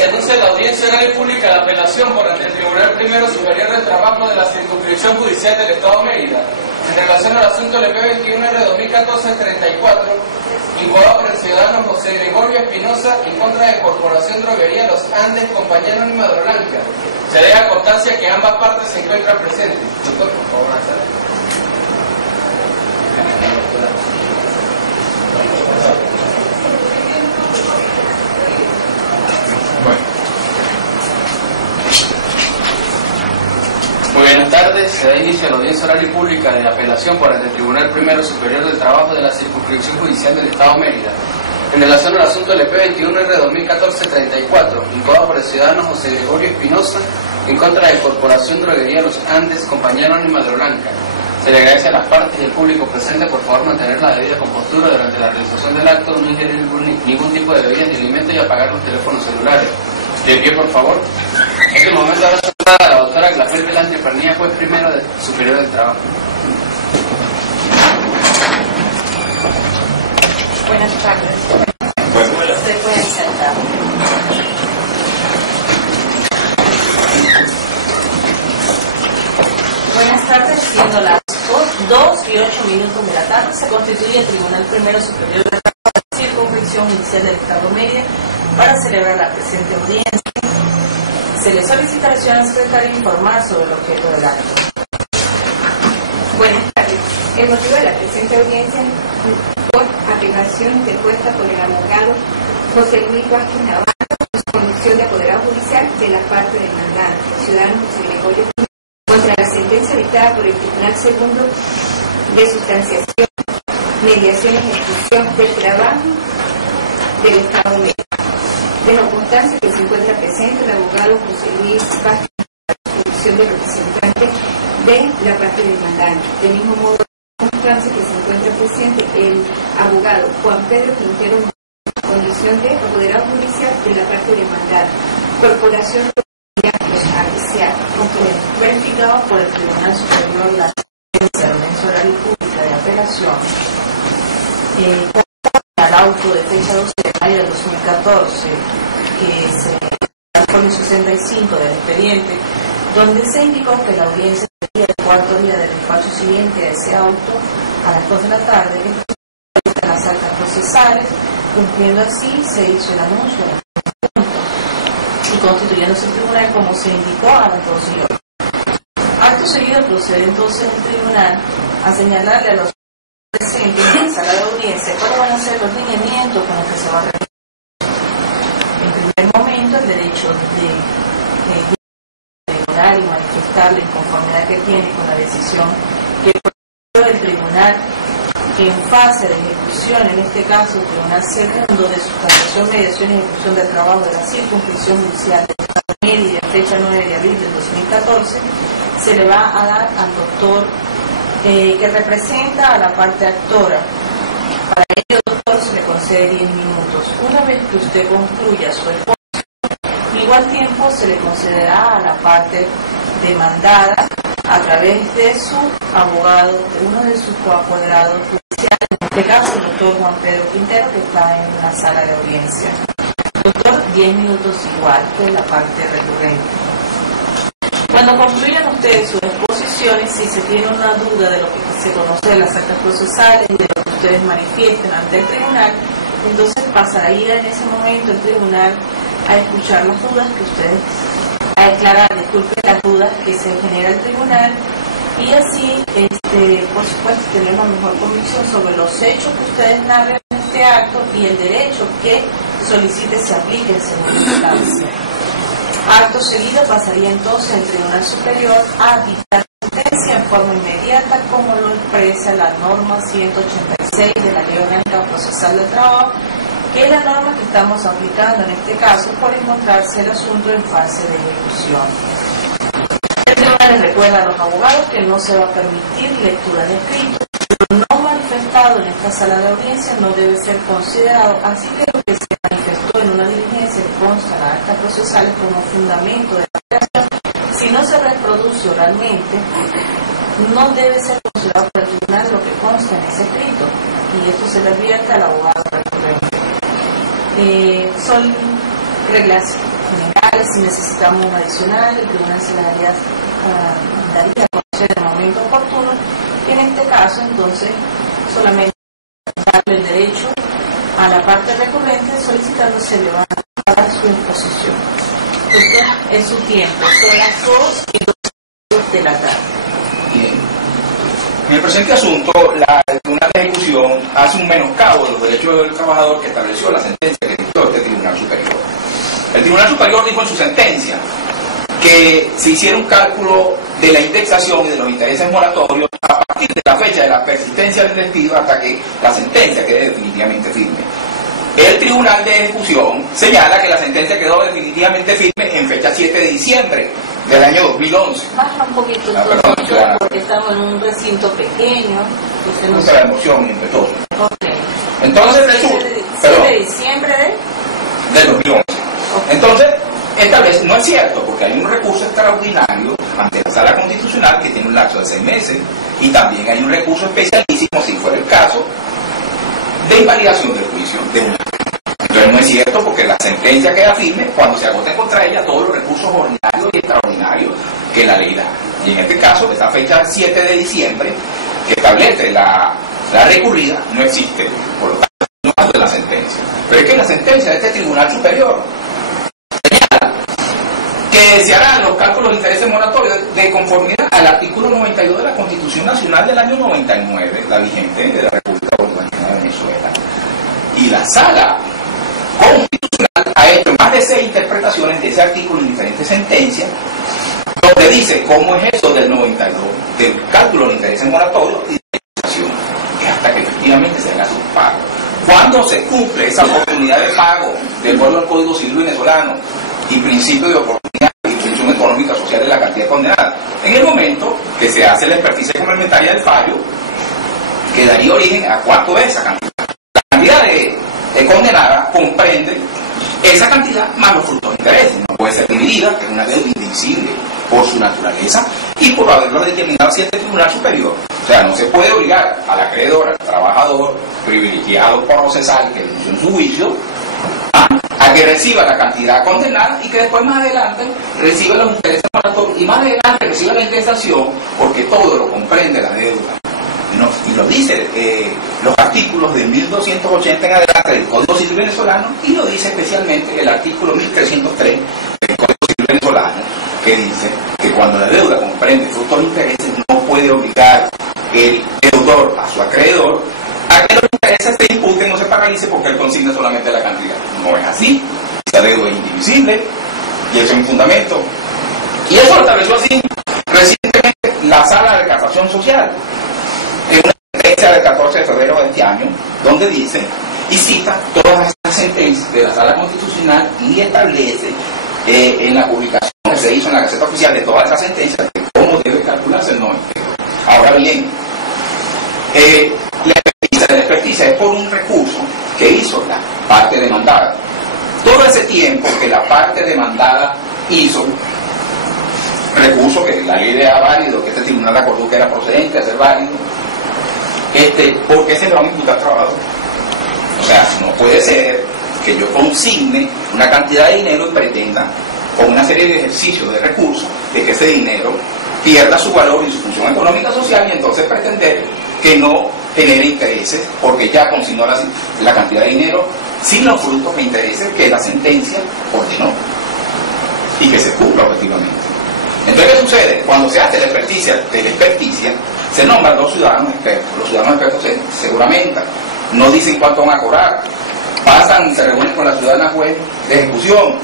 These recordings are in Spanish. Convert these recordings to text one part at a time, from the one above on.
se anuncia la audiencia oral y pública de apelación por ante el Tribunal Primero Superior del Trabajo de la Circunscripción Judicial del Estado de Mérida, en relación al asunto LP21R 2014-34, incoado por el ciudadano José Gregorio Espinosa en contra de Corporación Droguería Los Andes, compañía anónima de Blanca. Se deja constancia que ambas partes se encuentran presentes. Doctor, por favor, adelante. Muy buenas tardes. Se da inicio a la audiencia oral y pública de apelación por el Tribunal Primero Superior del Trabajo de la Circunscripción Judicial del Estado de Mérida, en relación al asunto del LP21R 2014-34, incoado por el ciudadano José Gregorio Espinosa en contra de Corporación Droguería Los Andes, compañía anónima de Blanca. Se le agradece a las partes y al público presente por favor mantener la debida compostura durante la realización del acto, no ingerir ningún tipo de bebidas ni alimentos y apagar los teléfonos celulares. De pie, por favor. En este momento ahora saluda a la doctora Glafel Velázquez Pernilla, juez primero del Superior del Trabajo. Buenas tardes. Se pueden sentar. Buenas tardes, siendo las 2:08 de la tarde, se constituye el Tribunal Primero Superior del Trabajo de la Circunscripción Judicial del Estado de Mérida para celebrar la presente audiencia. Se le solicita a la ciudadana secretaria informar sobre el objeto del acto. Buenas tardes. El motivo de la presente audiencia por apelación interpuesta por el abogado José Luis Vázquez Navarro en su condición de apoderado judicial de la parte demandante, ciudadano José Gregorio, contra la sentencia dictada por el Tribunal Segundo de Sustanciación, Mediación y Ejecución del Trabajo del Estado de Mérida. Dejo constancia que se encuentra presente el abogado José Luis Vázquez, en condición de representante de la parte demandante. Del mismo modo, constancia que se encuentra presente el abogado Juan Pedro Quintero, en condición de apoderado judicial de la parte demandante. Corporación verificado por el Tribunal Superior la sentencia de audiencia oral y pública de apelación al auto de fecha 12 de mayo del 2014, que se con el 65 del expediente, donde se indicó que la audiencia sería el cuarto día del despacho siguiente a ese auto a las 2 de la tarde, en las actas procesales, cumpliendo así se hizo el anuncio de y constituyéndose el tribunal como se indicó a las 2:08. Acto seguido procede entonces el tribunal a señalarle a los presentes en la sala de audiencia cuáles van a ser los lineamientos con los que se va a realizar. En primer momento, el derecho de tribunal y manifestar la inconformidad que tiene con la decisión que el tribunal en fase de ejecución, en este caso el Tribunal Segundo de Sustanciación, Mediación y Ejecución del Trabajo de la Circunscripción Judicial del Estado de Mérida, fecha 9 de abril del 2014, se le va a dar al doctor que representa a la parte actora. Para ello, doctor, se le concede 10 minutos. Una vez que usted concluya su exposición, igual tiempo se le concederá a la parte demandada a través de su abogado, de uno de sus coapoderados judiciales, en este caso el doctor Juan Pedro Quintero, que está en la sala de audiencia. Doctor, 10 minutos igual que la parte recurrente. Cuando concluyan ustedes sus exposiciones, si se tiene una duda de lo que se conoce de las actas procesales y de lo que ustedes manifiesten ante el tribunal, entonces pasaría en ese momento el tribunal a escuchar las dudas que ustedes, a declarar, disculpen, las dudas que se genera el tribunal y así, por supuesto, tener una mejor convicción sobre los hechos que ustedes narren en este acto y el derecho que solicite se aplique en segunda instancia. Acto seguido pasaría entonces el Tribunal Superior a dictar sentencia en forma inmediata, como lo expresa la norma 186 de la Ley Orgánica Procesal del Trabajo, que es la norma que estamos aplicando en este caso por encontrarse el asunto en fase de ejecución. El tribunal les recuerda a los abogados que no se va a permitir lectura de escrito. Lo no manifestado en esta sala de audiencia no debe ser considerado, así que lo que se manifestó en una diligencia que consta en las actas procesales como fundamento de la apelación, si no se reproduce oralmente, no debe ser considerado por el tribunal lo que consta en ese escrito, y esto se le advierte al abogado recurrente. Son reglas cual, si necesitamos un adicional, el tribunal se las daría a conocer en el momento oportuno, y en este caso, entonces, solamente darle el derecho a la parte recurrente solicitando se le va a dar su imposición. Esto es su tiempo, son las 2 y 2 de la tarde. Bien. En el presente asunto, la Tribunal de Ejecución hace un menoscabo de los derechos del trabajador que estableció la sentencia que dictó este Tribunal Superior. El Tribunal Superior dijo en su sentencia que se hiciera un cálculo de la indexación y de los intereses moratorios a partir de la fecha de la persistencia del despido hasta que la sentencia quede definitivamente firme. El Tribunal de Ejecución señala que la sentencia quedó definitivamente firme en fecha 7 de diciembre del año 2011. Baja un poquito porque estamos en un recinto pequeño. Mucha la emoción entre todos. Okay. Entonces, 7 de diciembre del 2011. Okay. Entonces, esta vez no es cierto, porque hay un recurso extraordinario ante la Sala Constitucional que tiene un lapso de 6 meses, y también hay un recurso especialísimo, si fuera el caso, de invalidación del juicio de una. Entonces no es cierto, porque la sentencia queda firme cuando se agoten contra ella todos los recursos ordinarios y extraordinarios que la ley da. Y en este caso, esta fecha 7 de diciembre, que establece la recurrida, no existe, por lo tanto, no es de la sentencia. Pero es que la sentencia de este Tribunal Superior señala que se harán los cálculos de intereses moratorios de conformidad al artículo 92 de la Constitución Nacional del año 99, la vigente de la República Bolivariana de Venezuela. Y la Sala Constitucional ha hecho más de 6 interpretaciones de ese artículo en diferentes sentencias, donde dice cómo es eso del 92, del cálculo de intereses moratorios y de indexación, que hasta que efectivamente se haga su pago. Cuando se cumple esa oportunidad de pago de acuerdo al Código Civil venezolano y principio de oportunidad y función económica social de la cantidad condenada, en el momento que se hace la experticia complementaria del fallo, que daría origen a cuánto es esa cantidad. La cantidad de condenada comprende esa cantidad más los frutos de interés. No puede ser dividida, que es una deuda indivisible por su naturaleza y por haberlo determinado así este Tribunal Superior. O sea, no se puede obligar al acreedor, al trabajador privilegiado procesal que denunció en su juicio a que reciba la cantidad condenada y que después más adelante reciba los intereses moratorios y más adelante reciba la indexación, porque todo lo comprende la deuda. Y lo dice los artículos de 1280 en adelante del Código Civil venezolano, y lo dice especialmente el artículo 1303 del Código Civil venezolano, que dice que cuando la deuda comprende frutos de intereses no puede obligar el deudor a su acreedor a que los intereses se imputen o se paralice porque él consigna solamente la cantidad. No es así. Esa deuda es indivisible y eso es un fundamento. Y eso lo estableció así recientemente la Sala de Casación Social, en una sentencia del 14 de febrero de este año, donde dice y cita todas estas sentencias de la Sala Constitucional y establece en la publicación que se hizo en la Gaceta Oficial de todas esas sentencias de cómo debe calcularse el 90. Ahora bien, la experticia es por un recurso que hizo la parte demandada. Todo ese tiempo que la parte demandada hizo, recurso que la ley era válido, que este tribunal acordó que era procedente a ser válido, ¿por qué se le va a imputar al trabajador? O sea, no puede ser que yo consigne una cantidad de dinero y pretenda, con una serie de ejercicios de recursos, de que ese dinero pierda su valor y su función económica social, y entonces pretender que no genere intereses porque ya consignó la cantidad de dinero sin los frutos de intereses que la sentencia ordenó y que se cumpla objetivamente. Entonces, ¿qué sucede? Cuando se hace la experticia se nombran 2 ciudadanos expertos. Los ciudadanos expertos se juramentan, no dicen cuánto van a cobrar, pasan, se reúnen con la ciudadana juez de ejecución,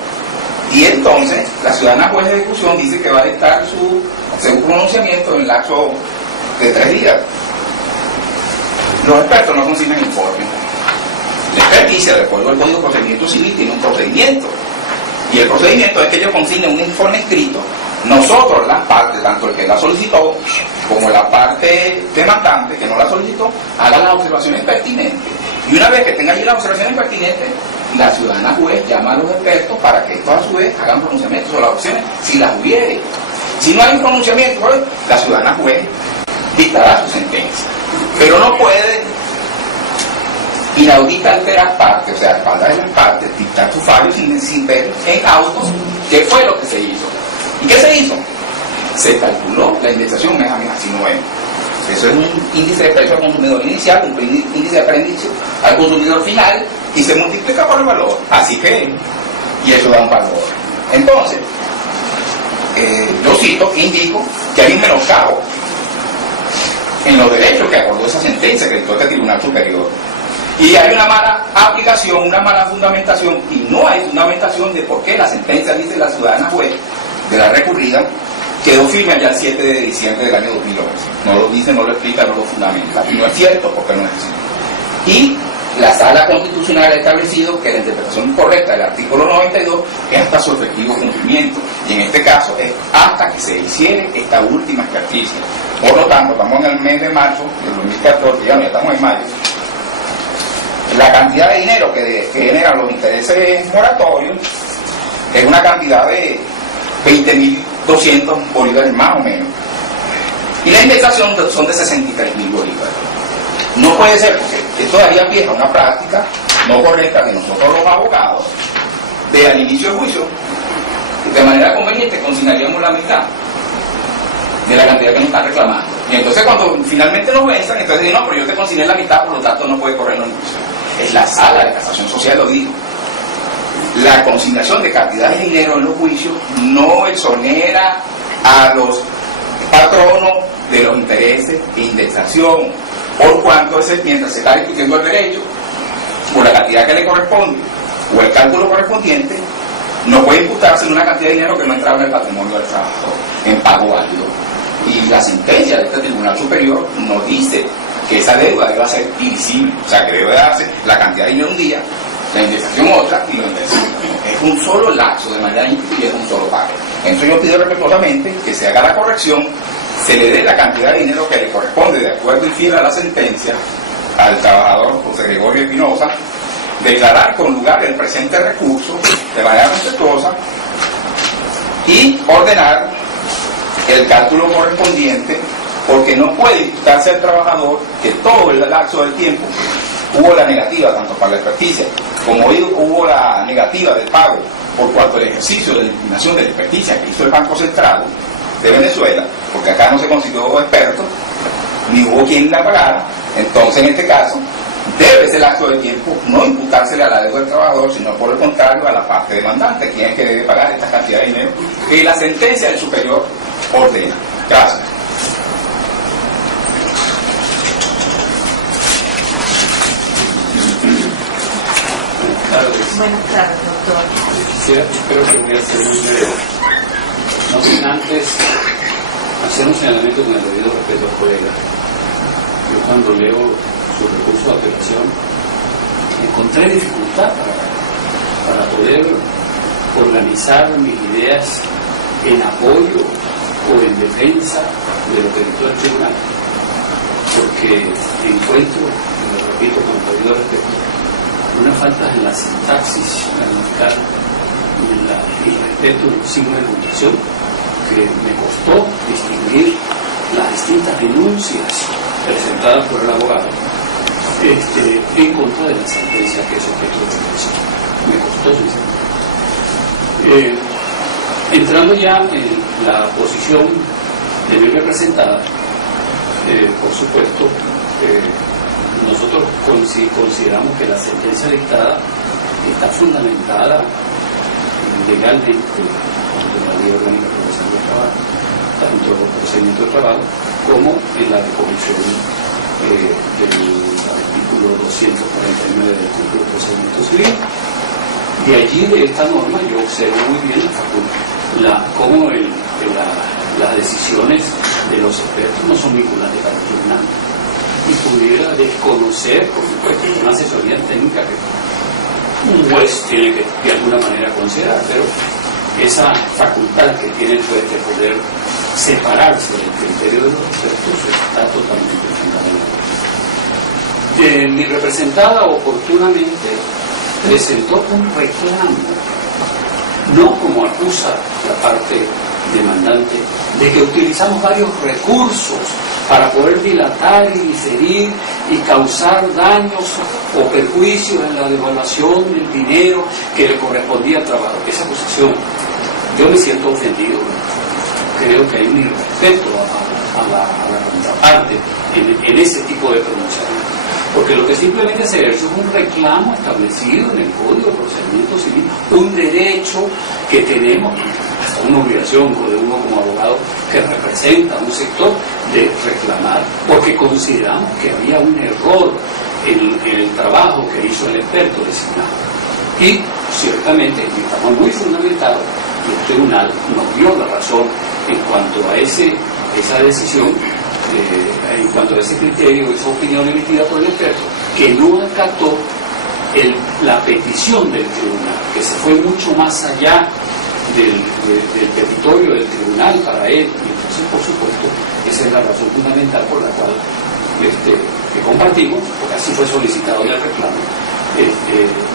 y entonces la ciudadana juez de ejecución dice que va a dictar su pronunciamiento en el lapso de 3 días. Los expertos no consignan informe. La experticia, de acuerdo al Código de Procedimiento Civil, tiene un procedimiento, y el procedimiento es que ellos consignen un informe escrito. Nosotros, las partes, tanto el que la solicitó como la parte demandante que no la solicitó, hagan las observaciones pertinentes. Y una vez que tenga allí las observaciones pertinentes, la ciudadana juez llama a los expertos para que estos a su vez hagan pronunciamientos sobre las opciones, si las hubiere. Si no hay un pronunciamiento, pues, la ciudadana juez dictará su sentencia. Pero no puede inaudita alterar partes, o sea, espaldas de las partes, dictar su fallo sin ver en autos ¿qué fue lo que se hizo? ¿Y qué se hizo? Se calculó la indexación mes a mes, así no es. Eso es un índice de precio al consumidor inicial, un índice de precio al consumidor final, y se multiplica por el valor. Así que, y eso da un valor. Entonces, yo cito, indico que hay un menoscabo en los derechos que acordó esa sentencia que dictó este Tribunal Superior. Y hay una mala aplicación, una mala fundamentación, y no hay fundamentación de por qué la sentencia, dice la ciudadana juez de la recurrida, quedó firme ya el 7 de diciembre del año 2011. No lo dice, no lo explica, no lo fundamenta. Y no es cierto, porque no es así. Y la Sala Constitucional ha establecido que la interpretación correcta del artículo 92 es hasta su efectivo cumplimiento. Y en este caso es hasta que se hiciere esta última experticia. Por lo tanto, estamos en el mes de marzo del 2014, ya no estamos en mayo. La cantidad de dinero que generan los intereses moratorios es una cantidad de 20.200 bolívares más o menos. Y la indexación son de 63.000 bolívares. No puede ser, porque esto daría pie a una práctica no correcta de nosotros los abogados, de al inicio del juicio, de manera conveniente consignaríamos la mitad de la cantidad que nos están reclamando. Y entonces cuando finalmente nos venzan, entonces dicen, no, pero yo te consigné la mitad, por lo tanto no puede correr la juicio. Es la Sala de Casación Social lo dijo. La consignación de cantidades de dinero en los juicios no exonera a los patronos de los intereses e indexación, por cuanto mientras se está discutiendo el derecho, por la cantidad que le corresponde o el cálculo correspondiente, no puede imputarse en una cantidad de dinero que no entraba en el patrimonio del trabajador en pago válido. Y la sentencia de este Tribunal Superior nos dice que esa deuda debe ser divisible, o sea que debe darse la cantidad de dinero un día, la indexación otra y la indexación. Es un solo lapso, de manera íntegra, y es un solo pago. Entonces yo pido respetuosamente que se haga la corrección, se le dé la cantidad de dinero que le corresponde de acuerdo y fiel a la sentencia al trabajador José Gregorio Espinosa, declarar con lugar el presente recurso de manera respetuosa y ordenar el cálculo correspondiente, porque no puede imputarse al trabajador que todo el lapso del tiempo hubo la negativa tanto para la experticia como hubo la negativa del pago por cuanto el ejercicio de la eliminación de la experticia que hizo el Banco Central de Venezuela, porque acá no se consiguió experto ni hubo quien la pagara. Entonces en este caso debe ese lapso de tiempo no imputársele a la deuda del trabajador, sino por el contrario a la parte demandante, quien es que debe pagar esta cantidad de dinero que la sentencia del superior ordena. Gracias. Buenas tardes, doctor. Creo que voy a hacer muy breve. No sin antes hacer un señalamiento con el debido respeto al colega. Yo cuando leo su recurso de apelación encontré dificultad para poder organizar mis ideas en apoyo o en defensa de lo que dictó el tribunal, porque encuentro, y lo repito con el debido respeto, una falta en la sintaxis gramatical y respeto del signo de puntuación que me costó distinguir las distintas denuncias presentadas por el abogado en contra de la sentencia que es objeto de apelación. Me costó sinceramente. Entrando ya en la posición de mi representada, por supuesto, nosotros consideramos que la sentencia dictada está fundamentada legalmente en la Ley Orgánica de Procedimiento de Trabajo, tanto en el procedimiento de trabajo como en la disposición del artículo 249 del Código de Procedimiento Civil. De allí, de esta norma, yo observo muy bien cómo las decisiones de los expertos no son vinculantes para el tribunal. Y pudiera desconocer, por supuesto, una asesoría técnica que un juez tiene que de alguna manera considerar, pero esa facultad que tiene el juez de poder separarse del criterio de los expertos está totalmente fundamental. Mi representada oportunamente presentó un reclamo, no como acusa la parte demandante, de que utilizamos varios recursos para poder dilatar y diferir y causar daños o perjuicios en la devaluación del dinero que le correspondía al trabajador. Esa posición Yo me siento ofendido, creo que hay un irrespeto a la contraparte en ese tipo de pronunciamiento, porque lo que simplemente se ejerce es un reclamo establecido en el Código de Procedimiento Civil, un derecho que tenemos, hasta una obligación de uno como abogado que representa un sector de reclamar, porque consideramos que había un error en el trabajo que hizo el experto designado. Y ciertamente estamos muy fundamentados y el tribunal nos dio la razón en cuanto a esa decisión, en cuanto a ese criterio, esa opinión emitida por el experto, que no acató la petición del tribunal, que se fue mucho más allá del petitorio del tribunal para él. Y entonces, por supuesto, esa es la razón fundamental por la cual que compartimos, porque así fue solicitado ya el reclamo,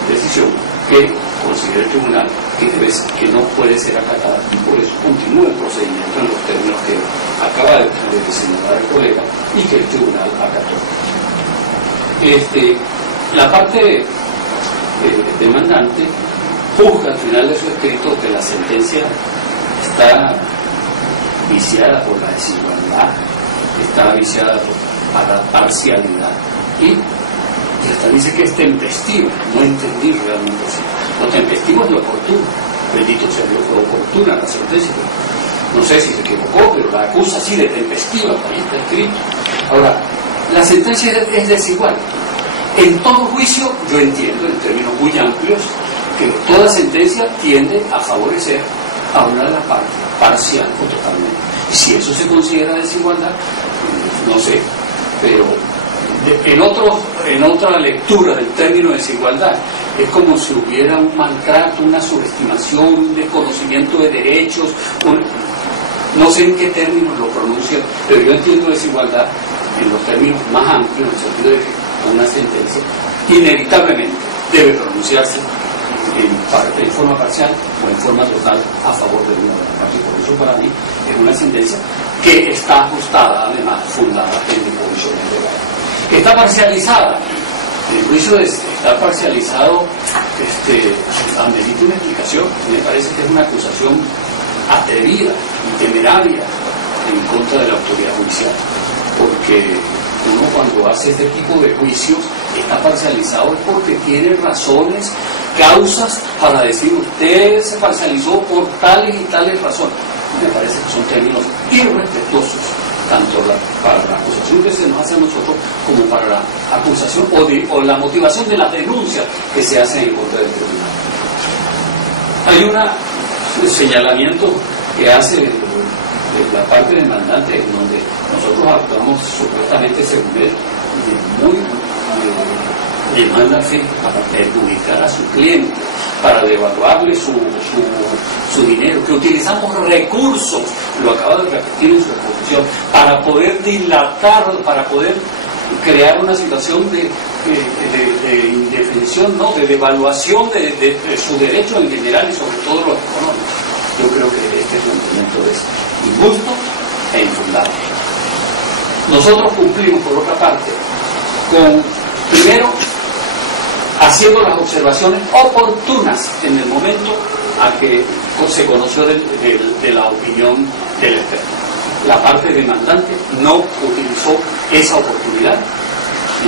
decisión que considera el tribunal que no puede ser acatada, y por eso continúa el procedimiento en los términos que acaba de señalar el colega y que el tribunal acató. La parte demandante juzga al final de su escrito que la sentencia está viciada por la desigualdad, está viciada por la parcialidad y hasta dice que es tempestiva. No entendí realmente así. Lo tempestivo es lo oportuno. Bendito sea Dios, fue oportuna la sentencia. No sé si se equivocó, pero la acusa así de tempestiva, ahí está escrito. Ahora, la sentencia es desigual. En todo juicio, yo entiendo, en términos muy amplios, que toda sentencia tiende a favorecer a una de las partes, parcial o totalmente. Y si eso se considera desigualdad, no sé, pero en otra lectura del término desigualdad, es como si hubiera un maltrato, una subestimación, un desconocimiento de derechos, no sé en qué términos lo pronuncia, pero yo entiendo desigualdad en los términos más amplios, en el sentido de que una sentencia inevitablemente debe pronunciarse en forma parcial o en forma total a favor de una de las partes. Por eso para mí es una sentencia que está ajustada, además fundada en disposiciones legales. Está parcializada. El juicio está parcializado, amerita una explicación. Me parece que es una acusación atrevida y temeraria en contra de la autoridad judicial, porque uno cuando hace este tipo de juicios está parcializado porque tiene razones, causas para decir usted se parcializó por tales y tales razones. Me parece que son términos irrespetuosos tanto para la acusación que se nos hace a nosotros como para la acusación o la motivación de las denuncias que se hacen en contra del tribunal. Hay un señalamiento que hace la parte demandante en donde nosotros actuamos supuestamente según él muy demanda para perjudicar a su cliente, para devaluarle su dinero, que utilizamos recursos, lo acaba de repetir en su exposición, para poder dilatar, para poder crear una situación de indefensión, ¿no? De devaluación de su derecho en general y sobre todo los económicos. Yo creo que este planteamiento es injusto e infundado. Nosotros cumplimos, por otra parte, con, primero, haciendo las observaciones oportunas en el momento a que se conoció de la opinión del experto. La parte demandante no utilizó esa oportunidad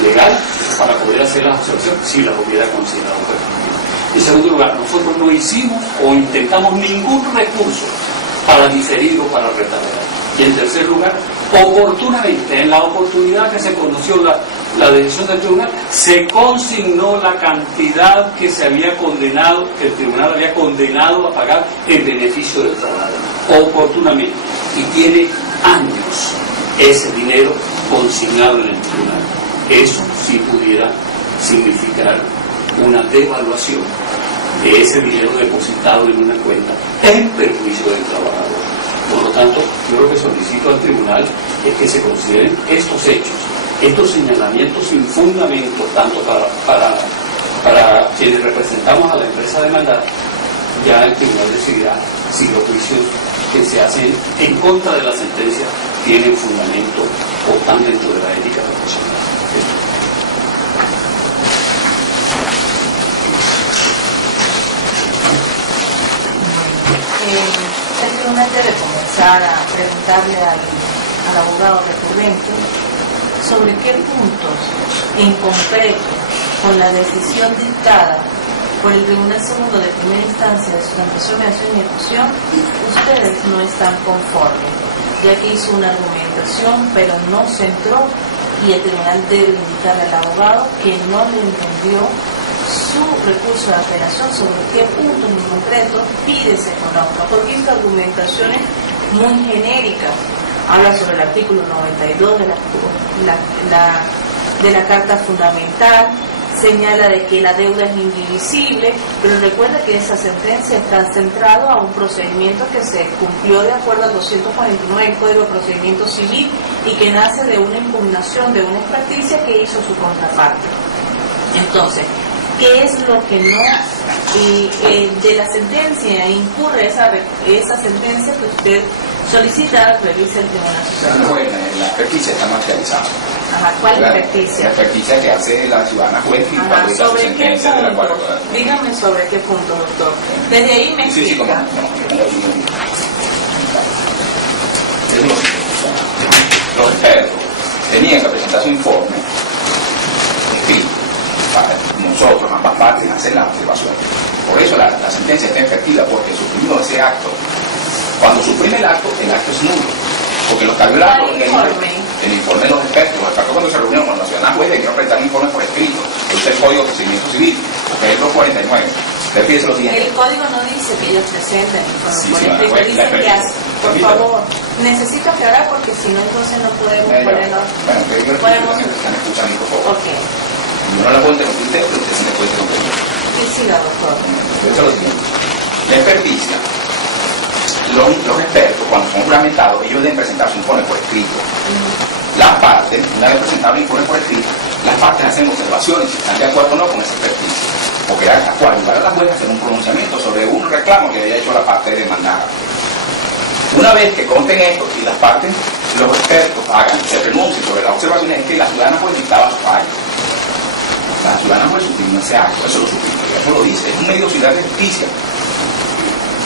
legal para poder hacer las observaciones si las hubiera considerado pertinentes. En segundo lugar, nosotros no hicimos o intentamos ningún recurso para diferir o para retardar. Y en tercer lugar, oportunamente, en la oportunidad que se conoció la decisión del tribunal, se consignó la cantidad que se había condenado, que el tribunal había condenado a pagar en beneficio del trabajador. Oportunamente. Y tiene años ese dinero consignado en el tribunal. Eso sí pudiera significar una devaluación de ese dinero depositado en una cuenta en perjuicio del trabajador. Por lo tanto, yo lo que solicito al tribunal es que se consideren estos hechos, estos señalamientos sin fundamento, tanto para quienes representamos a la empresa demandada. Ya el tribunal decidirá si los juicios que se hacen en contra de la sentencia tienen fundamento o están dentro de la ética profesional. el tribunal debe comenzar a preguntarle al abogado recurrente sobre qué puntos en concreto, con la decisión dictada por el Tribunal Segundo de Primera Instancia de Sustentación, Mediación y Ejecución, ustedes no están conformes, ya que hizo una argumentación pero no centró, y el tribunal debe indicarle al abogado que no le entendió su recurso de apelación sobre qué puntos en concreto pide se conozca, porque hizo argumentaciones muy genéricas. Habla sobre el artículo 92 de la Carta Fundamental, señala de que la deuda es indivisible, pero recuerda que esa sentencia está centrada a un procedimiento que se cumplió de acuerdo al 249 del Código de Procedimiento Civil y que nace de una impugnación de una experticia que hizo su contraparte. Entonces, ¿qué es lo que no de la sentencia incurre esa sentencia que usted solicita revise el Tribunal Supremo? Bueno, la experticia está materializada. Ajá, ¿cuál experticia? La experticia que hace la ciudadana juez y cuando dice su sentencia de la cual... Dígame sobre qué punto, doctor. Desde ahí me explica. Sí, como no. Los expertos tenían que presentar su informe escrito para nosotros, ambas partes, hacer la observación. Por eso la sentencia está efectiva, porque suprimió ese acto. Cuando suprime el acto es nulo. Porque los cargos el informe de los expertos cuando se reunieron con la ciudadana juez debieron presentar un informe por escrito. Este es el Código de Procedimiento Civil, porque es el 249. Usted pide lo siguiente. El código no dice que ellos presenten informe Sí, por sí, escrito, juez, dice que hace. Por favor, necesito aclarar porque si no entonces no podemos ponerlo. Bueno, que yo podemos. están escuchando, por favor. Ok. Yo no la puedo interrumpir usted, pero usted sí me puede interrumpir. Sí, siga, doctor. Eso es lo siguiente. La experticia. Los expertos, cuando son juramentados, ellos deben presentar su informe por escrito. Las partes, una vez presentado el informe por escrito, las partes hacen observaciones si están de acuerdo o no con esa experticia. Porque era para la jueza hacer un pronunciamiento sobre un reclamo que había hecho la parte demandada. Una vez que conten esto y las partes, los expertos se renuncien sobre las observaciones, es que la ciudadana juez dictaba su fallo. La ciudadana juez suprimió ese acto, eso lo suprimió, eso lo dice, es un medio auxiliar de justicia.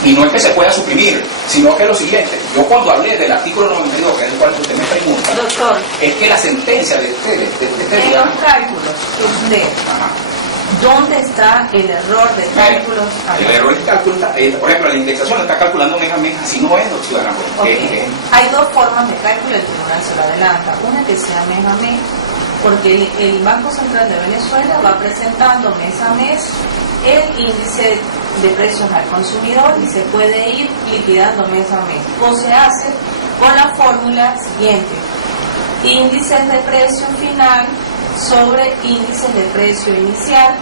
Y no es que se pueda suprimir, sino que es lo siguiente. Yo cuando hablé del artículo 92, que es el cual usted me pregunta, doctor, es que la sentencia de ustedes, en los cálculos, usted, ¿dónde está el error de cálculos? El error de cálculo está, por ejemplo, la indexación está calculando mes a mes, así no es, ciudadana. Okay. Hay dos formas de cálculo, el tribunal se lo adelanta. Una que sea mes a mes, porque el Banco Central de Venezuela va presentando mes a mes el índice de precios al consumidor y se puede ir liquidando mes a mes. O se hace con la fórmula siguiente: índices de precio final sobre índices de precio inicial,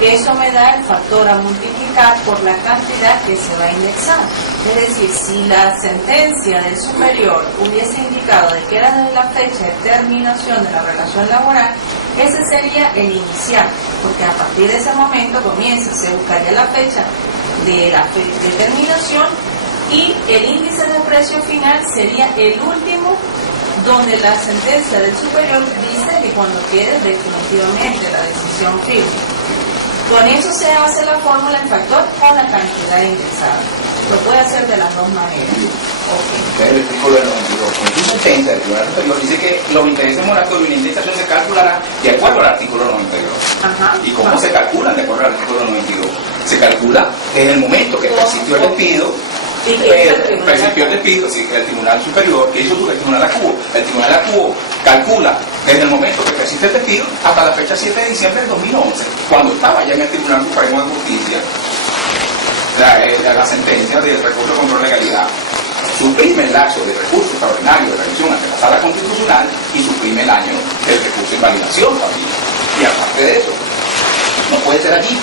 que eso me da el factor a multiplicar por la cantidad que se va a indexar. Es decir, si la sentencia del superior hubiese indicado de que era desde la fecha de terminación de la relación laboral, ese sería el inicial, porque a partir de ese momento se buscaría la fecha de la terminación y el índice de precio final sería el último, donde la sentencia del superior dice que cuando quede definitivamente la decisión firme. Con eso se hace la fórmula en factor o la cantidad indexada. Lo puede hacer de las dos maneras. Okay. El artículo del 92. En su sentencia del Tribunal Superior dice que los intereses moratorios y la indexación se calcularán de acuerdo al artículo 92. Ajá. ¿Y cómo se calculan de acuerdo al artículo 92? Se calcula desde el momento que persistió el despido. ¿Y qué hizo el tribunal? Persistió el despido, sí, el Tribunal Superior, que hizo el Tribunal Acuo. El Tribunal Acuo calcula desde el momento que persiste el despido hasta la fecha 7 de diciembre del 2011, cuando estaba ya en el Tribunal Supremo de Justicia la sentencia del recurso de control de legalidad. Suprime el lapso de recurso extraordinario de revisión ante la Sala Constitucional y suprime el año del recurso de invalidación también. Y aparte de eso, no puede ser allí.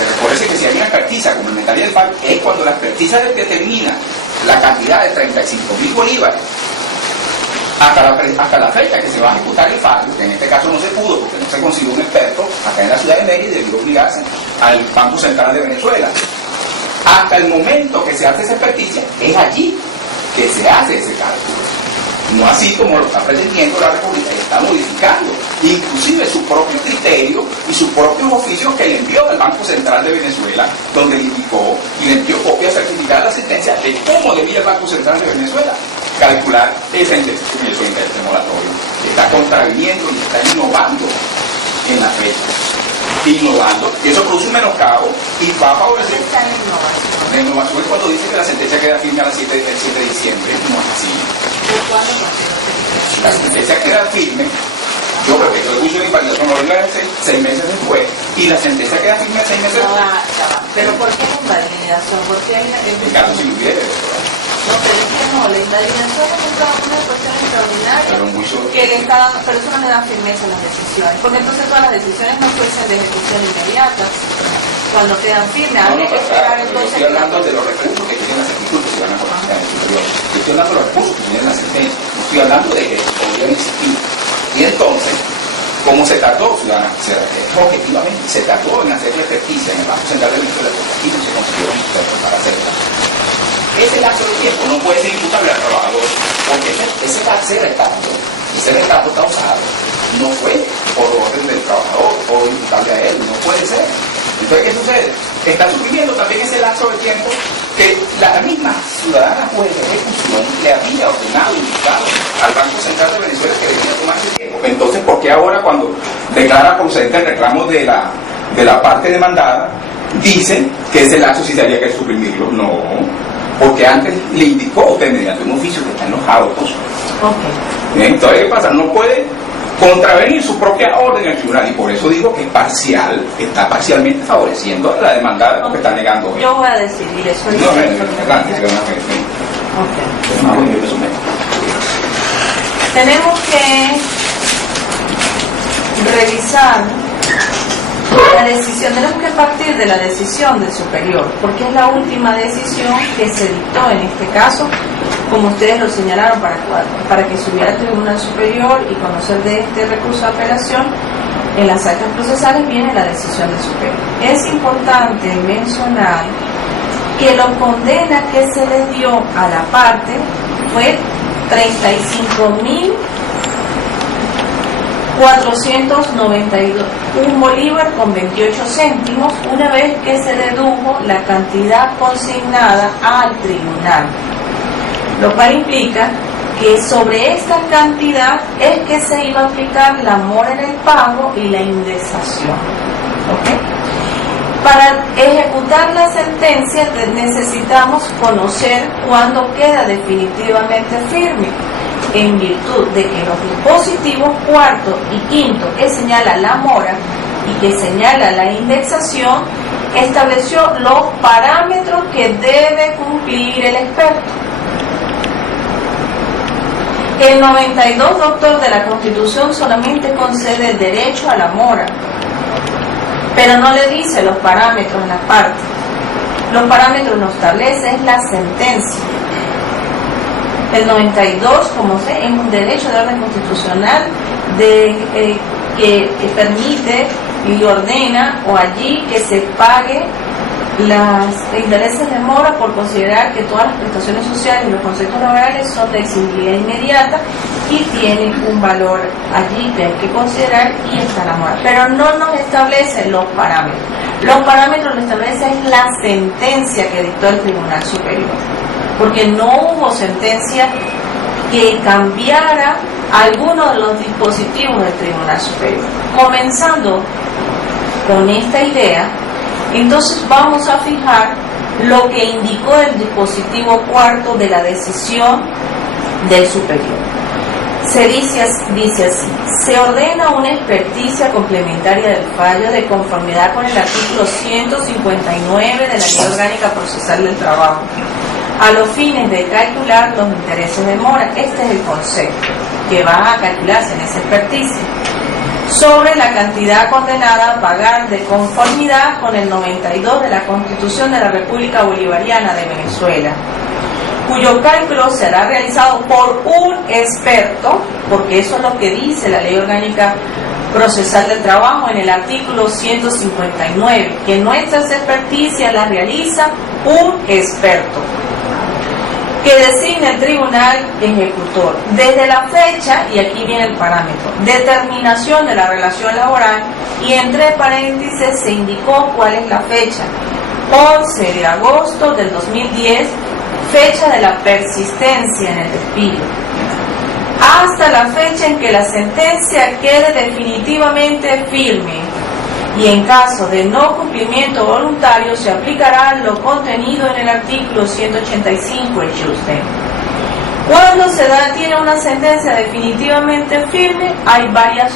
Recuerde que si hay una experticia complementaria del fallo, es cuando la experticia determina la cantidad de 35.000 bolívares hasta la fecha que se va a ejecutar el fallo, que en este caso no se pudo porque no se consiguió un experto acá en la ciudad de Mérida y debió obligarse al Banco Central de Venezuela. Hasta el momento que se hace esa experticia, es allí que se hace ese cálculo. No así como lo está pretendiendo la República, y está modificando inclusive su propio criterio y sus propios oficios que le envió al Banco Central de Venezuela, donde le indicó y le envió copia certificada de la sentencia, de cómo debía el Banco Central de Venezuela calcular esa interés moratorio. Está contraviniendo y está innovando en la fecha. Innovando, y eso produce un menoscabo y va a favorecer. La innovación es cuando dice que la sentencia queda firme el 7 de diciembre. No es así. La sentencia queda firme. Yo creo que el juicio de invalidación lo venga 6 meses después y la sentencia queda firme 6 meses después. Pero ¿por qué la invalidación? ¿Por qué En caso si lo hubiera. No, pero es que no, la invalidación es una cuestión extraordinaria que le está dando, pero eso no le da firmeza a las decisiones, porque entonces todas las decisiones no fuesen de ejecución inmediata. Cuando quedan firmes, habría que esperar entonces. Yo estoy hablando de los recursos que tienen las actitudes que van a colocar en el superior. Yo estoy hablando de los recursos que tienen la sentencia. No estoy hablando de que podrían existir. Y entonces, como se tardó, objetivamente, se tardó en hacer la experticia en el Banco Central de Venezuela, y no se consiguieron para hacerla. Ese lapso de tiempo no puede ser imputable al trabajador, porque ese retraso causado no fue por orden del trabajador o imputable a él, no puede ser. Entonces, ¿qué sucede? Está suprimiendo también ese lapso de tiempo que la misma ciudadana juez de ejecución le había ordenado y indicado al Banco Central de Venezuela que debía tomar ese tiempo. Entonces, ¿por qué ahora cuando declara procedente el reclamo de la parte demandada, dicen que ese lapso sí se había que suprimirlo? No, porque antes le indicó usted mediante un oficio que está en los autos. Okay. Entonces, ¿qué pasa? No puede contravenir su propia orden en el tribunal, y por eso digo que es parcial, está parcialmente favoreciendo a la demandada porque está negando. Yo voy a decidir eso. No, tenemos que revisar la decisión, tenemos que partir de la decisión del superior, porque es la última decisión que se dictó en este caso, como ustedes lo señalaron, para que subiera al Tribunal Superior y conocer de este recurso de apelación. En las actas procesales viene la decisión del superior. Es importante mencionar que la condena que se le dio a la parte fue 35.491 bolívar con 28 céntimos, una vez que se dedujo la cantidad consignada al tribunal, lo cual implica que sobre esta cantidad es que se iba a aplicar la mora en el pago y la indexación. ¿Okay? Para ejecutar la sentencia necesitamos conocer cuándo queda definitivamente firme, en virtud de que los dispositivos cuarto y quinto, que señala la mora y que señala la indexación, estableció los parámetros que debe cumplir el experto. El 92, doctor, de la Constitución solamente concede el derecho a la mora, pero no le dice los parámetros en la parte. Los parámetros los establece es la sentencia. El 92, como sé, es un derecho de orden constitucional que permite y ordena o allí que se pague los intereses de mora por considerar que todas las prestaciones sociales y los conceptos laborales son de exigibilidad inmediata y tienen un valor allí que hay que considerar, y está la mora. Pero no nos establece los parámetros. Los parámetros lo establece es la sentencia que dictó el Tribunal Superior, porque no hubo sentencia que cambiara alguno de los dispositivos del Tribunal Superior. Comenzando con esta idea, entonces vamos a fijar lo que indicó el dispositivo cuarto de la decisión del superior. Se dice así: se ordena una experticia complementaria del fallo de conformidad con el artículo 159 de la Ley Orgánica Procesal del Trabajo, a los fines de calcular los intereses de mora. Este es el concepto que va a calcularse en esa experticia, sobre la cantidad condenada a pagar de conformidad con el 92 de la Constitución de la República Bolivariana de Venezuela, cuyo cálculo será realizado por un experto, porque eso es lo que dice la Ley Orgánica Procesal del Trabajo en el artículo 159, que nuestras experticias las realiza un experto que designa el tribunal ejecutor. Desde la fecha, y aquí viene el parámetro, determinación de la relación laboral, y entre paréntesis se indicó cuál es la fecha: 11 de agosto del 2010, fecha de la persistencia en el despido, hasta la fecha en que la sentencia quede definitivamente firme, y en caso de no cumplimiento voluntario se aplicará lo contenido en el artículo 185 el Juste. Cuando se tiene una sentencia definitivamente firme, hay varias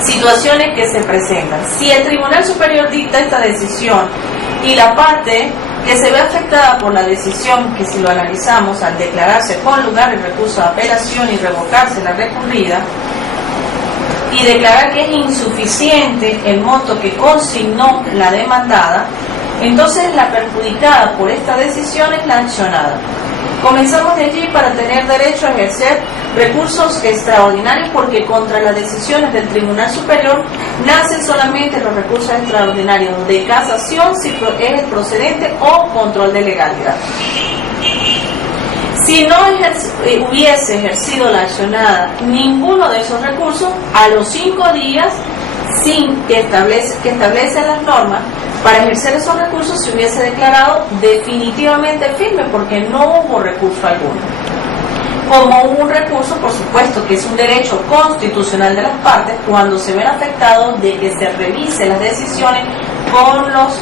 situaciones que se presentan. Si el Tribunal Superior dicta esta decisión y la parte que se ve afectada por la decisión, que si lo analizamos al declararse con lugar el recurso de apelación y revocarse la recurrida, y declarar que es insuficiente el monto que consignó la demandada, entonces la perjudicada por esta decisión es la accionada. Comenzamos de allí para tener derecho a ejercer recursos extraordinarios, porque contra las decisiones del Tribunal Superior nacen solamente los recursos extraordinarios de casación, si es el procedente, o control de legalidad. Si no hubiese ejercido la accionada ninguno de esos recursos, a los 5 días, sin que establecen las normas, para ejercer esos recursos se hubiese declarado definitivamente firme, porque no hubo recurso alguno. Como hubo un recurso, por supuesto, que es un derecho constitucional de las partes, cuando se ven afectados de que se revise las decisiones con los,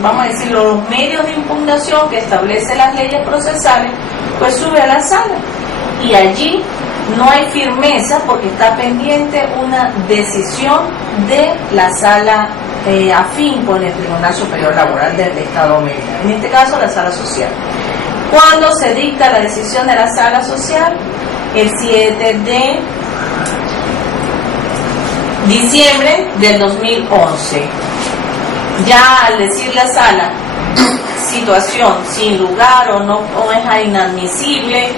vamos a decir, los medios de impugnación que establecen las leyes procesales, pues sube a la sala. Y allí no hay firmeza, porque está pendiente una decisión de la sala afín con el Tribunal Superior Laboral del Estado Mérida, en este caso la sala social. ¿Cuándo se dicta la decisión de la sala social? El 7 de diciembre del 2011. Ya al decir la sala, situación sin lugar o no, o es inadmisible,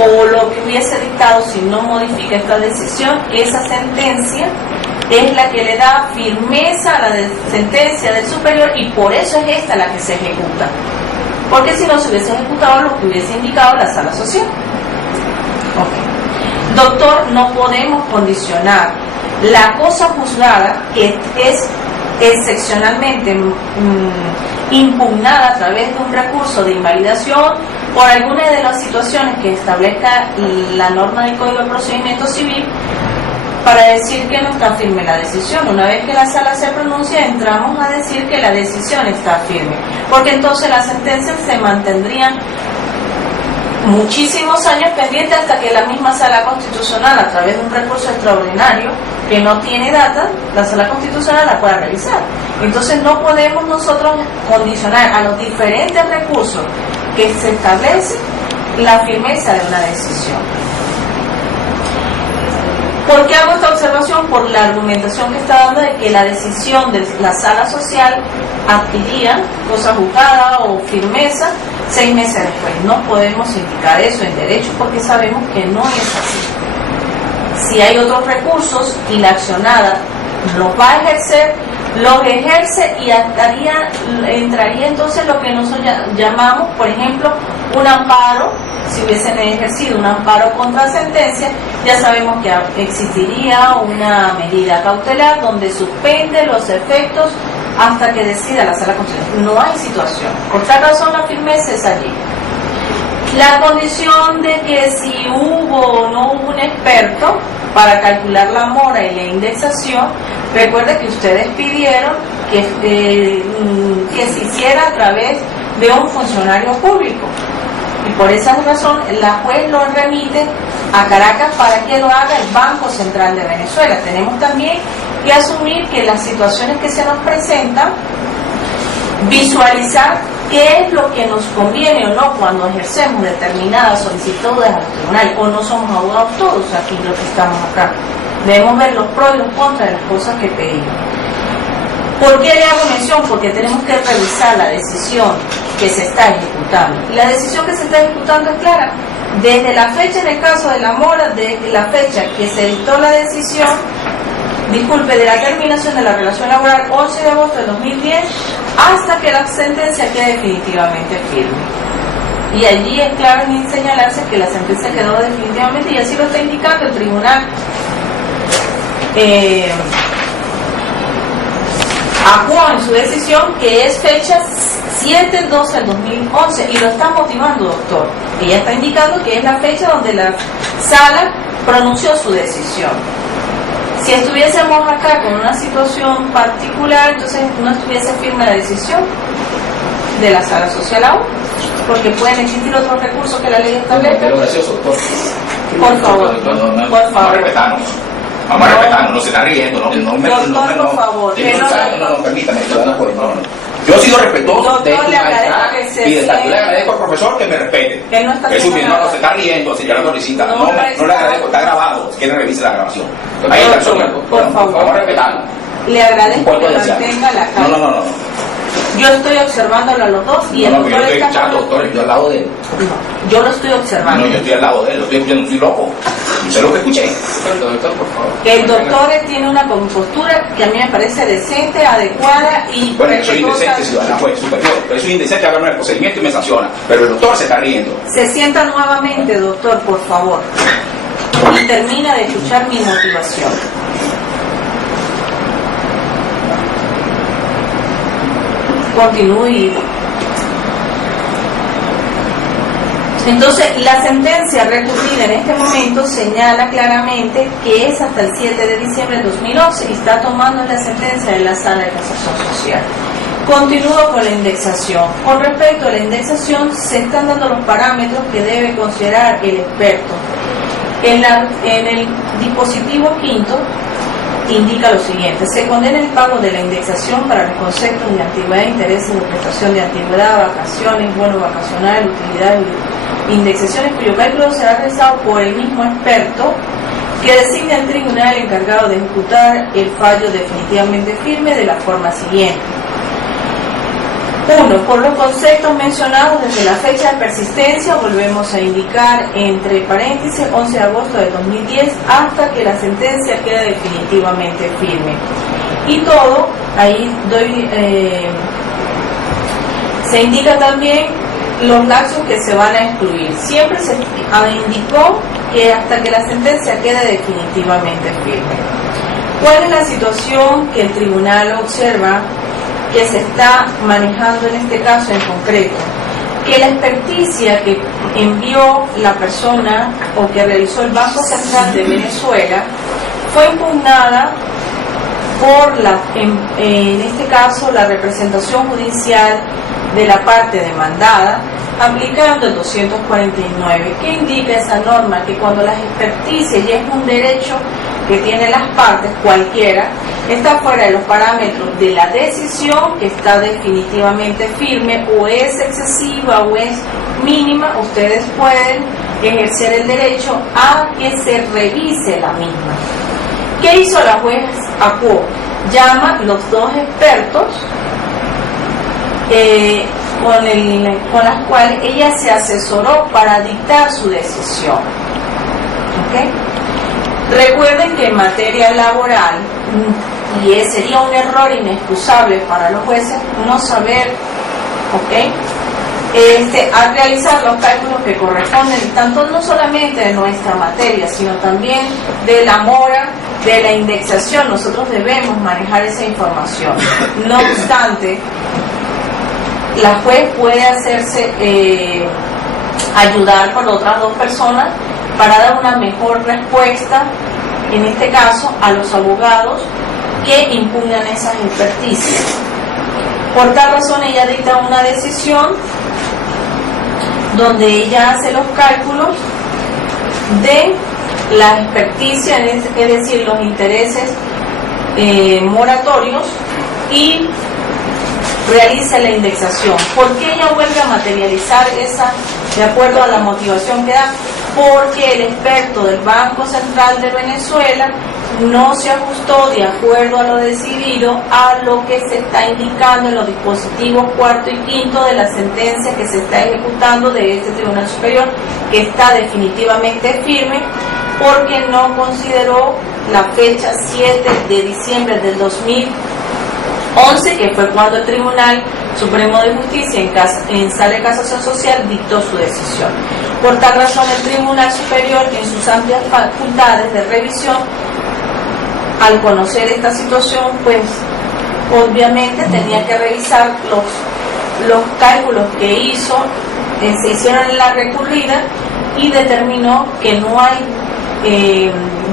o lo que hubiese dictado si no modifica esta decisión, esa sentencia es la que le da firmeza a la sentencia del superior, y por eso es esta la que se ejecuta, porque si no se hubiese ejecutado lo que hubiese indicado la sala social. Okay. Doctor, no podemos condicionar la cosa juzgada, que es excepcionalmente impugnada a través de un recurso de invalidación por alguna de las situaciones que establezca la norma del Código de Procedimiento Civil, para decir que no está firme la decisión. Una vez que la sala se pronuncia, entramos a decir que la decisión está firme, porque entonces las sentencias se mantendrían muchísimos años pendientes hasta que la misma sala constitucional, a través de un recurso extraordinario que no tiene data, la sala constitucional la pueda revisar. Entonces no podemos nosotros condicionar a los diferentes recursos que se establecen la firmeza de una decisión. ¿Por qué hago esta observación? Por la argumentación que está dando de que la decisión de la sala social adquiría cosa juzgada o firmeza 6 meses después. No podemos indicar eso en derecho, porque sabemos que no es así. Si hay otros recursos y la accionada los va a ejercer, los ejerce, y entraría entonces lo que nosotros llamamos, por ejemplo, un amparo. Si hubiesen ejercido un amparo contra sentencia, ya sabemos que existiría una medida cautelar donde suspende los efectos hasta que decida la sala constitucional. No hay situación. Por tal razón, la firmeza es allí. La condición de que si hubo o no hubo un experto para calcular la mora y la indexación, recuerde que ustedes pidieron que se hiciera a través de un funcionario público. Y por esa razón la juez lo remite a Caracas para que lo haga el Banco Central de Venezuela. Tenemos también que asumir que las situaciones que se nos presentan, visualizar qué es lo que nos conviene o no cuando ejercemos determinadas solicitudes a los tribunales, o no somos abogados todos aquí los que estamos acá. Debemos ver los pros y los contras de las cosas que pedimos. ¿Por qué le hago mención? Porque tenemos que revisar la decisión que se está ejecutando. La decisión que se está ejecutando es clara. Desde la fecha, en el caso de la mora, desde la fecha que se dictó la decisión, de la terminación de la relación laboral, 11 de agosto de 2010, hasta que la sentencia quede definitivamente firme. Y allí es claro en señalarse que la sentencia quedó definitivamente, y así lo está indicando el tribunal. Acuó en su decisión que es fecha 7/12/2011 y lo está motivando, doctor. Ella está indicando que es la fecha donde la sala pronunció su decisión. Si estuviésemos acá con una situación particular, entonces no estuviese firme la decisión de la sala social aún, porque pueden existir otros recursos que la ley establece. Pero gracioso, doctor. Por favor, por favor. Vamos a respetarnos. Vamos a respetarnos, no se está riendo, no por favor. Permítame, yo he sido respetuoso de tu majestad y de esta. Yo le agradezco al profesor que me respete. Él no está Eso no se está riendo, señora Risita. No le agradezco, está grabado. Si quiere revise la grabación. Ahí está el sonido. Por favor. Vamos a respetarnos. Le agradezco que mantenga la calma. No. Yo estoy observándolo a los dos y el doctor yo estoy está escuchando, doctor, estoy al lado de él. No, yo lo estoy observando. No, yo estoy al lado de él, lo estoy escuchando, estoy loco. Yo sé lo que escuché. Doctor, por favor. El doctor tiene una compostura que a mí me parece decente, adecuada y bueno, yo soy indecente, ciudadana juez superior. Pero soy indecente, háblame del procedimiento y me sanciona. Pero el doctor se está riendo. Se sienta nuevamente, doctor, por favor. Y termina de escuchar mi motivación. Continúe. Entonces, la sentencia recurrida en este momento señala claramente que es hasta el 7 de diciembre de 2011 y está tomando la sentencia de la Sala de Casación Social. Continúo con la indexación. Con respecto a la indexación, se están dando los parámetros que debe considerar el experto. En el dispositivo quinto, indica lo siguiente: se condena el pago de la indexación para los conceptos de antigüedad, intereses de prestación de antigüedad, vacaciones, bono vacacional, utilidades y indexaciones cuyo cálculo será realizado por el mismo experto que designe al tribunal encargado de ejecutar el fallo definitivamente firme de la forma siguiente. 1. Por los conceptos mencionados desde la fecha de persistencia, volvemos a indicar entre paréntesis 11 de agosto de 2010 hasta que la sentencia quede definitivamente firme. Y todo, ahí se indica también los lapsos que se van a excluir. Siempre se indicó que hasta que la sentencia quede definitivamente firme. ¿Cuál es la situación que el tribunal observa que se está manejando en este caso en concreto? Que la experticia que envió la persona o que realizó el Banco Central de Venezuela fue impugnada por en este caso la representación judicial de la parte demandada, aplicando el 249. ¿Qué indica esa norma? Que cuando las experticias, y es un derecho que tienen las partes, cualquiera, está fuera de los parámetros de la decisión, que está definitivamente firme, o es excesiva o es mínima, ustedes pueden ejercer el derecho a que se revise la misma. ¿Qué hizo la juez Acuó? Llama los dos expertos con las cuales ella se asesoró para dictar su decisión. ¿Okay? Recuerden que en materia laboral, y sería un error inexcusable para los jueces no saber, al realizar los cálculos que corresponden tanto no solamente de nuestra materia, sino también de la mora, de la indexación, nosotros debemos manejar esa información. No obstante, la juez puede hacerse ayudar por otras dos personas para dar una mejor respuesta, en este caso, a los abogados que impugnan esas experticias. Por tal razón, ella dicta una decisión donde ella hace los cálculos de la experticia, es decir, los intereses moratorios, y realiza la indexación. ¿Por qué ella vuelve a materializar esa, de acuerdo a la motivación que da? Porque el experto del Banco Central de Venezuela no se ajustó de acuerdo a lo decidido a lo que se está indicando en los dispositivos cuarto y quinto de la sentencia que se está ejecutando de este Tribunal Superior, que está definitivamente firme, porque no consideró la fecha 7 de diciembre del 2011, que fue cuando el Tribunal Supremo de Justicia en Sala de Casación Social dictó su decisión. Por tal razón, el Tribunal Superior, en sus amplias facultades de revisión, al conocer esta situación, pues obviamente tenía que revisar los cálculos que se hicieron en la recurrida y determinó que no hay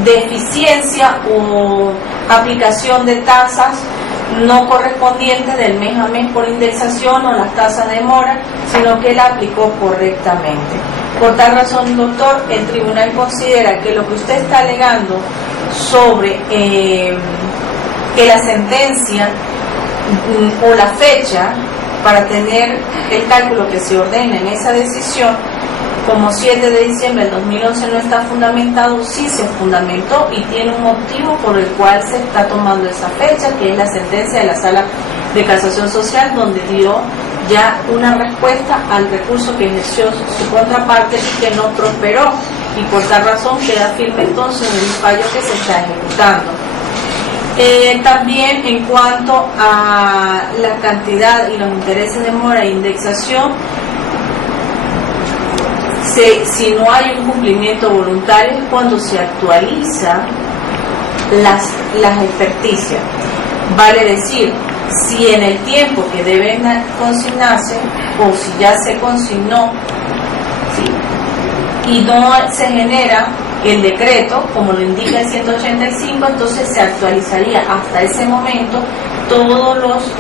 deficiencia o aplicación de tasas no correspondientes del mes a mes por indexación o las tasas de mora, sino que la aplicó correctamente. Por tal razón, doctor, el tribunal considera que lo que usted está alegando sobre que la sentencia o la fecha para tener el cálculo que se ordena en esa decisión, como 7 de diciembre del 2011 no está fundamentado, sí se fundamentó y tiene un motivo por el cual se está tomando esa fecha, que es la sentencia de la Sala de Casación Social, donde dio ya una respuesta al recurso que ejerció su contraparte y que no prosperó, y por tal razón queda firme entonces en el fallo que se está ejecutando. También en cuanto a la cantidad y los intereses de mora e indexación, si no hay un cumplimiento voluntario es cuando se actualiza las experticias. Vale decir, si en el tiempo que deben consignarse o si ya se consignó, ¿sí?, y no se genera el decreto, como lo indica el 185, entonces se actualizaría hasta ese momento todos los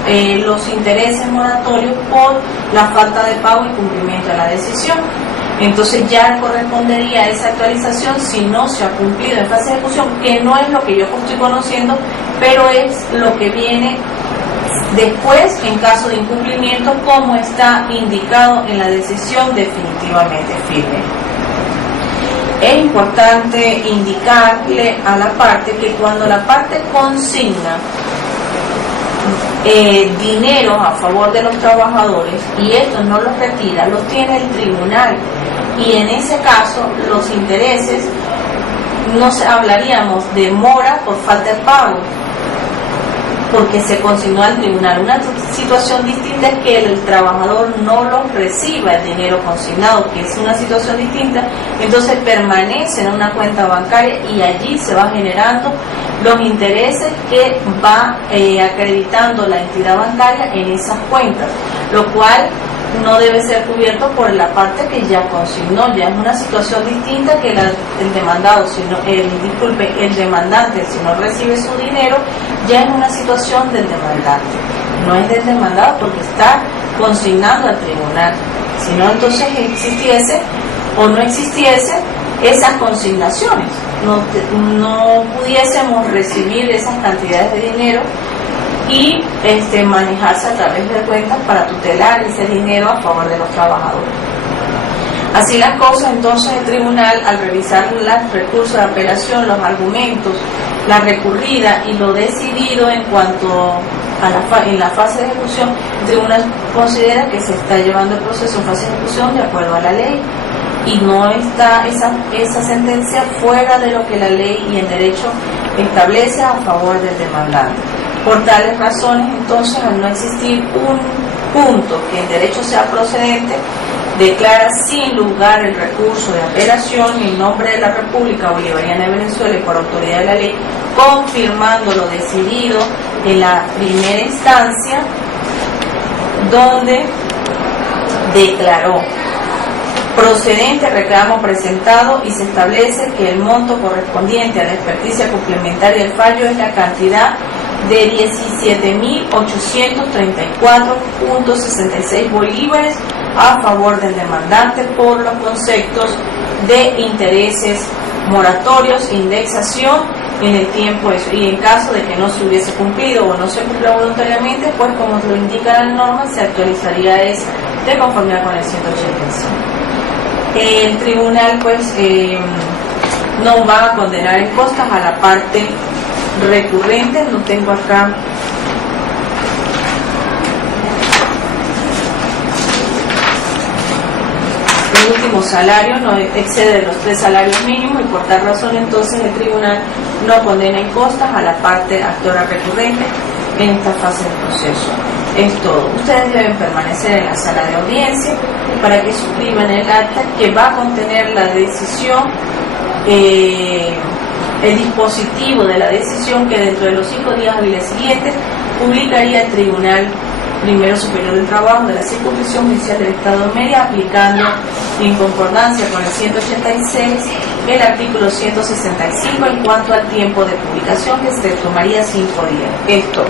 intereses moratorios por la falta de pago y cumplimiento de la decisión. Entonces ya correspondería a esa actualización si no se ha cumplido en fase de ejecución, que no es lo que yo estoy conociendo, pero es lo que viene después en caso de incumplimiento, como está indicado en la decisión definitivamente firme. Es importante indicarle a la parte que cuando la parte consigna dinero a favor de los trabajadores y estos no los retira, los tiene el tribunal, y en ese caso los intereses no hablaríamos de mora por falta de pago, porque se consignó al tribunal. Una situación distinta es que el trabajador no lo reciba el dinero consignado, que es una situación distinta, entonces permanece en una cuenta bancaria y allí se va generando los intereses que va acreditando la entidad bancaria en esas cuentas, lo cual no debe ser cubierto por la parte que ya consignó. Ya es una situación distinta que el demandado, el demandante, si no recibe su dinero, ya es una situación del demandante, no es del demandado porque está consignando al tribunal. Si no, entonces existiese o no existiese esas consignaciones, no pudiésemos recibir esas cantidades de dinero y manejarse a través de cuentas para tutelar ese dinero a favor de los trabajadores. Así las cosas, entonces el tribunal, al revisar los recursos de apelación, los argumentos, la recurrida y lo decidido en cuanto a en la fase de ejecución, el tribunal considera que se está llevando el proceso en fase de ejecución de acuerdo a la ley y no está esa sentencia fuera de lo que la ley y el derecho establece a favor del demandante. Por tales razones, entonces, al no existir un punto que el derecho sea procedente, declara sin lugar el recurso de apelación en nombre de la República Bolivariana de Venezuela y por autoridad de la ley, confirmando lo decidido en la primera instancia, donde declaró procedente el reclamo presentado y se establece que el monto correspondiente a la experticia complementaria del fallo es la cantidad de 17.834.66 bolívares a favor del demandante por los conceptos de intereses moratorios, indexación en el tiempo y en caso de que no se hubiese cumplido o no se cumpla voluntariamente, pues como lo indica la norma, se actualizaría esa de conformidad con el 185. El tribunal pues no va a condenar en costas a la parte recurrente. No tengo acá el último salario, no excede de los 3 salarios mínimos y por tal razón entonces el tribunal no condena en costas a la parte actora recurrente en esta fase del proceso. Es todo. Ustedes deben permanecer en la sala de audiencia para que suscriban el acta que va a contener la decisión, el dispositivo de la decisión, que dentro de los 5 días hábiles siguientes publicaría el Tribunal Primero Superior del Trabajo de la Circunscripción Judicial del Estado de Mérida, aplicando en concordancia con el 186 el artículo 165 en cuanto al tiempo de publicación, que se tomaría 5 días. Esto.